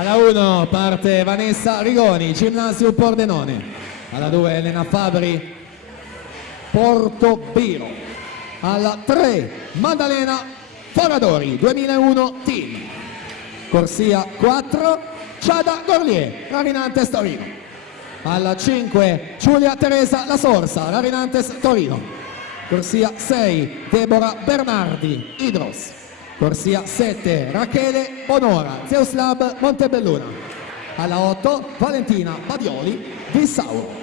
Alla 1 parte Vanessa Rigoni, Ginnasio Pordenone. Alla 2 Elena Fabri, Portobiro. Alla 3 Maddalena Foradori, 2001 Team. Corsia 4 Giada Gorlier, Rarinantes Torino. Alla 5 Giulia Teresa La Sorsa, Rarinantes Torino. Corsia 6 Deborah Bernardi, Idros. Corsia 7 Rachele Bonora, Zeuslab Montebelluna. Alla 8 Valentina Badioli, Vissauro.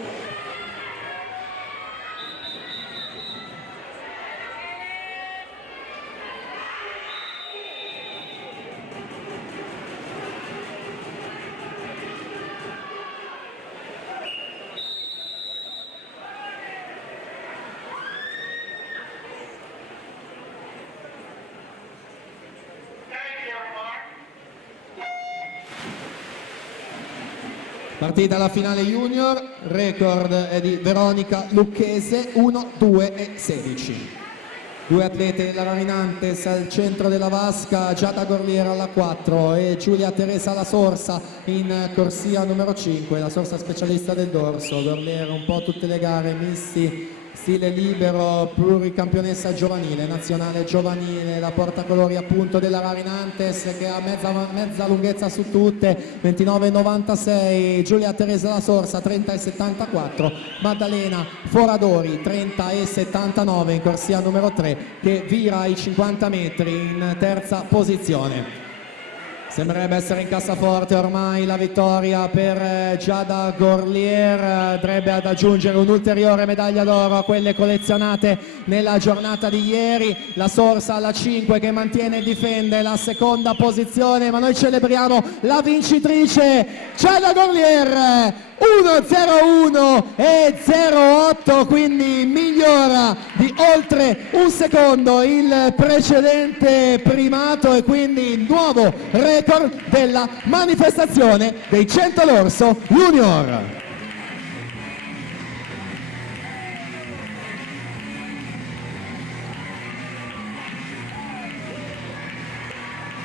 Partita alla finale junior, record è di Veronica Lucchese, 1, 2 e 16. Due atlete della Rarinantes al centro della vasca, Giada Gorlier alla 4 e Giulia Teresa La Sorsa in corsia numero 5, la Sorsa specialista del dorso. Gorlier un po' tutte le gare misti, stile libero, pluricampionessa giovanile, nazionale giovanile, la portacolori appunto della Rarinantes che ha mezza lunghezza su tutte, 29,96, Giulia Teresa La Sorsa 30,74, Maddalena Foradori 30,79 in corsia numero 3 che vira i 50 metri in terza posizione. Sembrerebbe essere in cassaforte ormai la vittoria per Giada Gorlier, andrebbe ad aggiungere un'ulteriore medaglia d'oro a quelle collezionate nella giornata di ieri. La Sorsa alla 5 che mantiene e difende la seconda posizione, ma noi celebriamo la vincitrice Giada Gorlier, 1.01 e 0.8, quindi migliora di oltre un secondo il precedente primato e quindi nuovo record della manifestazione dei 100 l'orso junior.